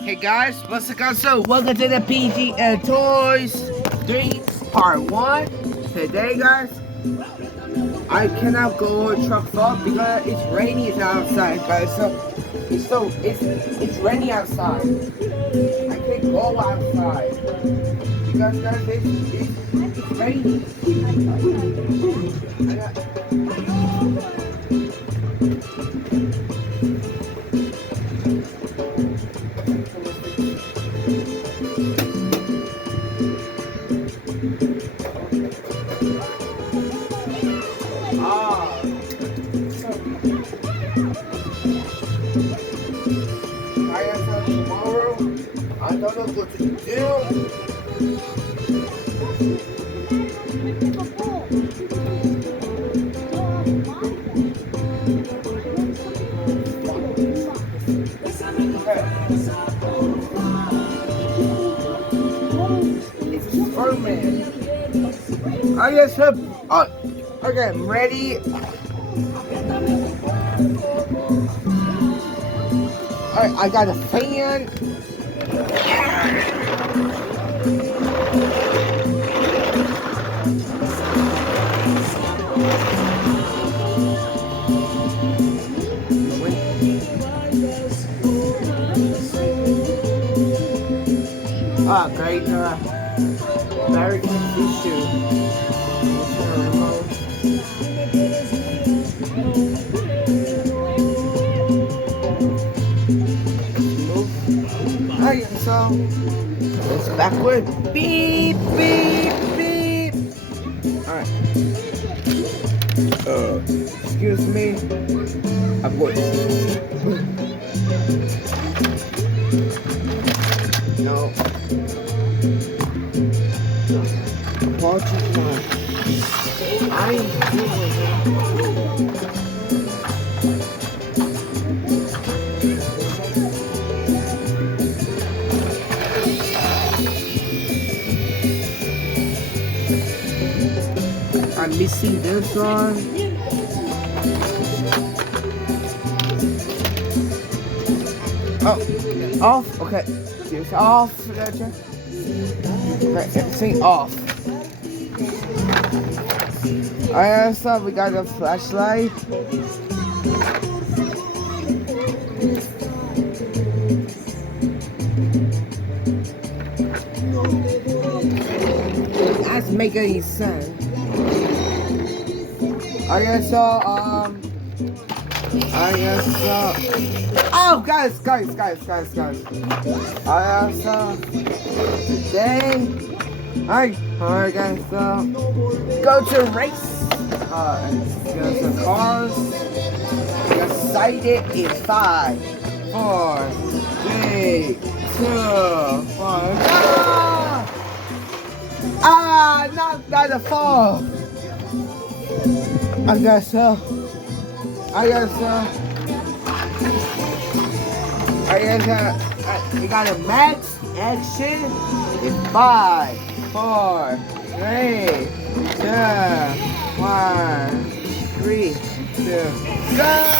Hey guys, what's up? So welcome to the PG Toys 3 Part 1. Today guys, I cannot go truck off because it's rainy outside guys. It's rainy outside. I can't go outside because guys it's rainy. Tomorrow, I don't know what to do. It's Superman. I guess okay, I'm ready. Alright, I got a fan. Great, American issue. Alright, so it's backward. Beep, beep, beep. Alright. Excuse me. I'm good. No. Apologies, I'm doing it. I'm missing this one. Oh, off. Okay, it's off. Okay, everything off. Alright, so we got a flashlight. That's making any sense. I guess oh guys. Today alright guys, go to race. Get some cars. Get sighted in 5, 4, 3, 2, 1. Not the fall. I guess you got a max action in 5, 4, 3, 2, 1, 3, 2, go!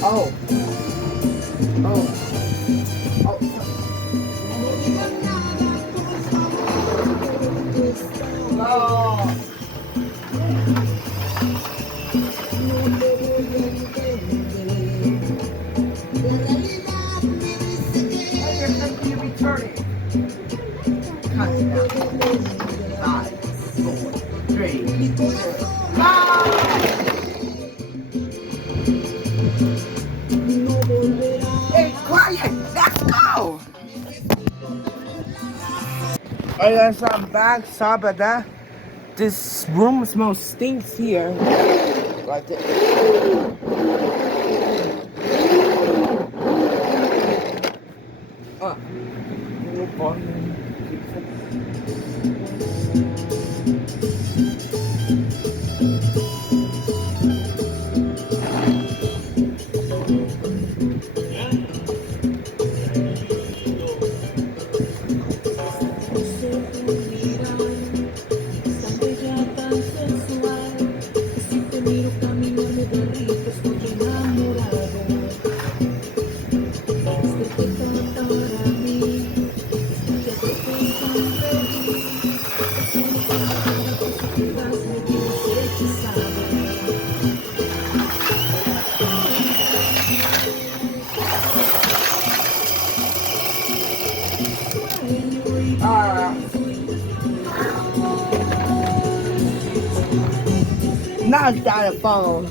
Oh. Hey, quiet! Let's go! Alright guys, I'm back. Sorry about that. This room smells stinks here. Like that. Not that phone.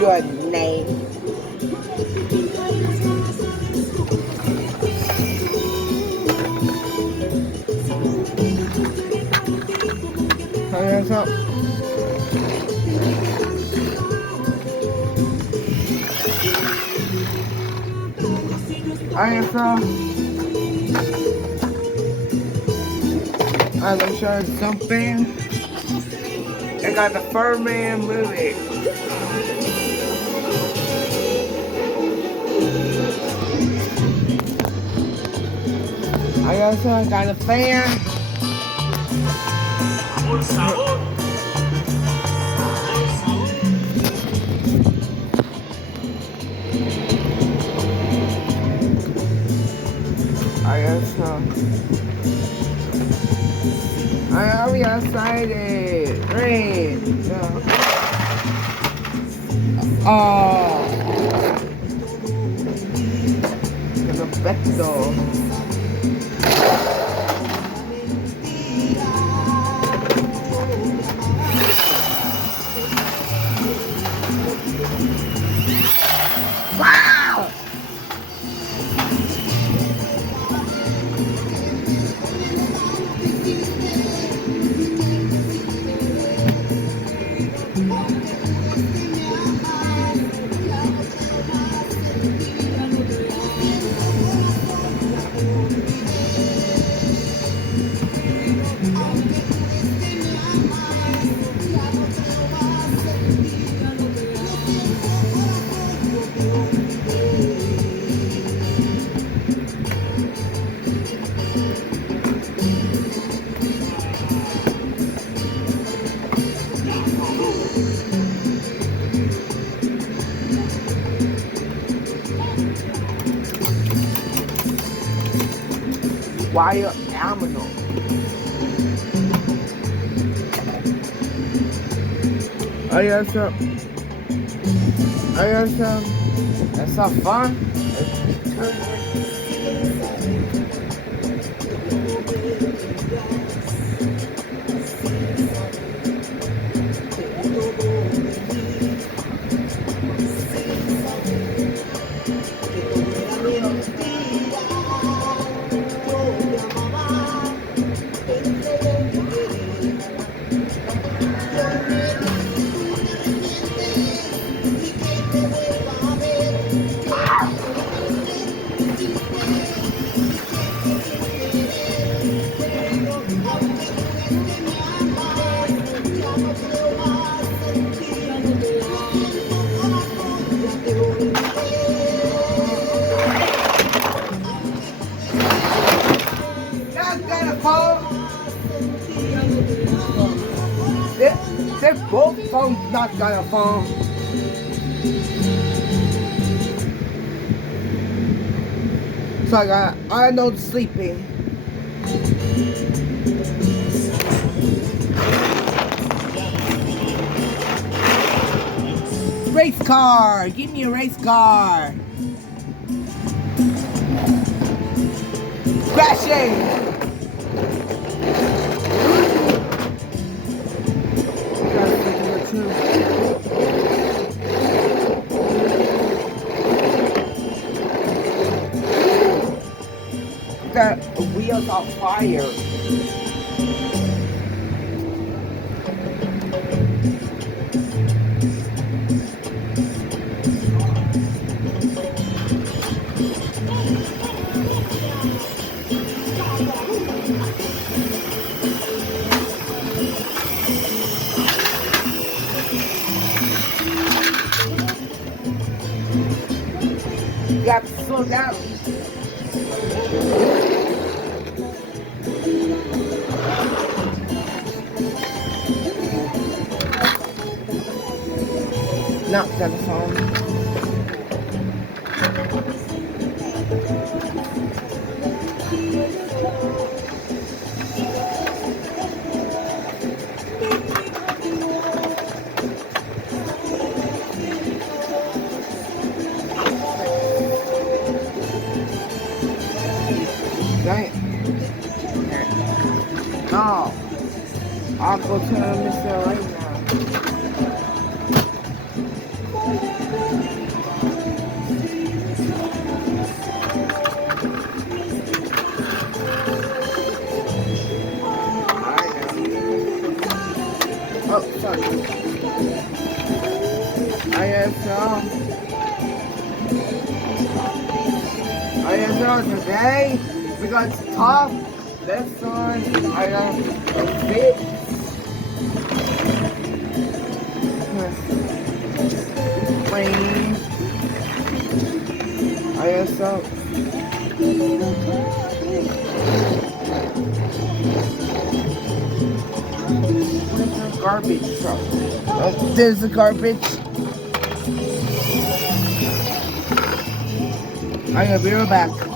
Your name. Hurry up. Alright, so I'm gonna show you something. I got the Furman movie. I also got a fan. I already excited. Great. Oh. Perfecto. Wow. Wild animal. That's not fun. They're both phones not got a phone. So I know sleeping. Race car! Give me a race car! Crashing! The wheels on fire. You have to slow down. Not telephone. Right. Oh. I'll go to Mr. right now. Oh, sorry. ISO today we got top. This one I got a fit. Clean. ISO. Where's the garbage truck? Oh, there's the garbage. I'm gonna be right back.